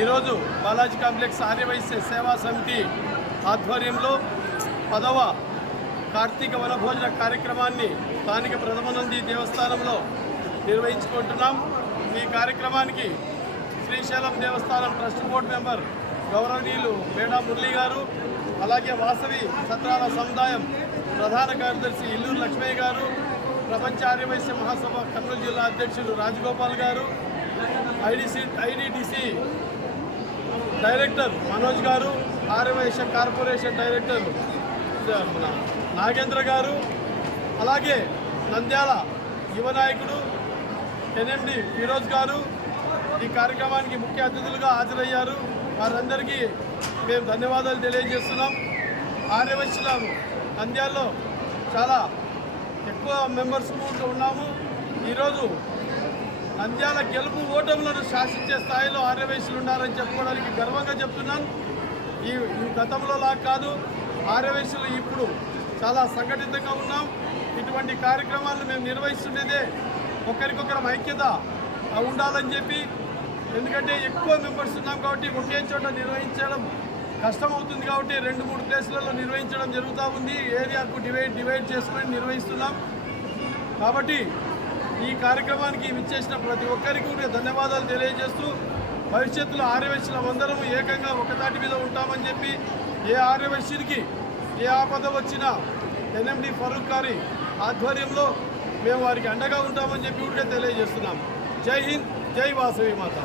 ఈరోజు బాలాజీ కాంప్లెక్స్ ఆర్యవైశ్య సేవా సమితి ఆధ్వర్యంలో 10వ కార్తీక వనభోజన కార్యక్రమాన్ని స్థానిక ప్రథమనంది దేవస్థానంలో నిర్వహించుకుంటున్నాం. ఈ కార్యక్రమానికి శ్రీశైలం దేవస్థానం ట్రస్ట్ బోర్డు మెంబర్ గౌరవనీయులు మేడా మురళి గారు, అలాగే వాసవి సత్రాల సముదాయం ప్రధాన కార్యదర్శి ఇల్లూరు లక్ష్మయ్య గారు, ప్రపంచ ఆర్యవైశ్య మహాసభ కర్నూలు జిల్లా అధ్యక్షులు రాజగోపాల్ గారు, ఐడిడిసి డైరెక్టర్ మనోజ్ గారు, ఆర్యవైశ్య కార్పొరేషన్ డైరెక్టర్ నాగేంద్ర గారు, అలాగే నంద్యాల యువ నాయకుడు ఎన్ఎండి ఫిరోజ్ గారు ఈ కార్యక్రమానికి ముఖ్య అతిథులుగా హాజరయ్యారు. వారందరికీ మేము ధన్యవాదాలు తెలియజేస్తున్నాం. ఆర్యవైశ్యులు నంద్యాలలో చాలా ఎక్కువ మెంబర్స్ ఉన్నాము. ఈరోజు నంద్యాల గెలుపు ఓటములను శాసించే స్థాయిలో ఆర్యవైశ్యులు ఉన్నారని చెప్పుకోవడానికి గర్వంగా చెప్తున్నాను. ఈ గతంలో లాగా కాదు, ఆర్యవైశ్యులు ఇప్పుడు చాలా సంఘటితంగా ఉన్నాం. ఇటువంటి కార్యక్రమాలను మేము నిర్వహిస్తుండేదే ఒకరికొకరం ఐక్యత ఉండాలని చెప్పి, ఎందుకంటే ఎక్కువ మెంబర్స్ ఉన్నాం కాబట్టి ఒకే చోట నిర్వహించడం కష్టమవుతుంది కాబట్టి 2-3 ప్లేసులలో నిర్వహించడం జరుగుతూ ఉంది. ఏరియాకు డివైడ్ చేసుకొని నిర్వహిస్తున్నాం. కాబట్టి ఈ కార్యక్రమానికి విచ్చేసిన ప్రతి ఒక్కరికి కూడా ధన్యవాదాలు తెలియజేస్తూ, భవిష్యత్తులో ఆర్యవైశ్యులం అందరం ఏకంగా ఒకతాటి మీద ఉంటామని చెప్పి, ఏ ఆర్యవైశ్యుడికి ఏ ఆపద వచ్చినా ఎన్ఎండి ఫరూక్ గారి ఆధ్వర్యంలో మేము వారికి అండగా ఉంటామని చెప్పి కూడా తెలియజేస్తున్నాం. జై హింద్, జై వాసవి మాత.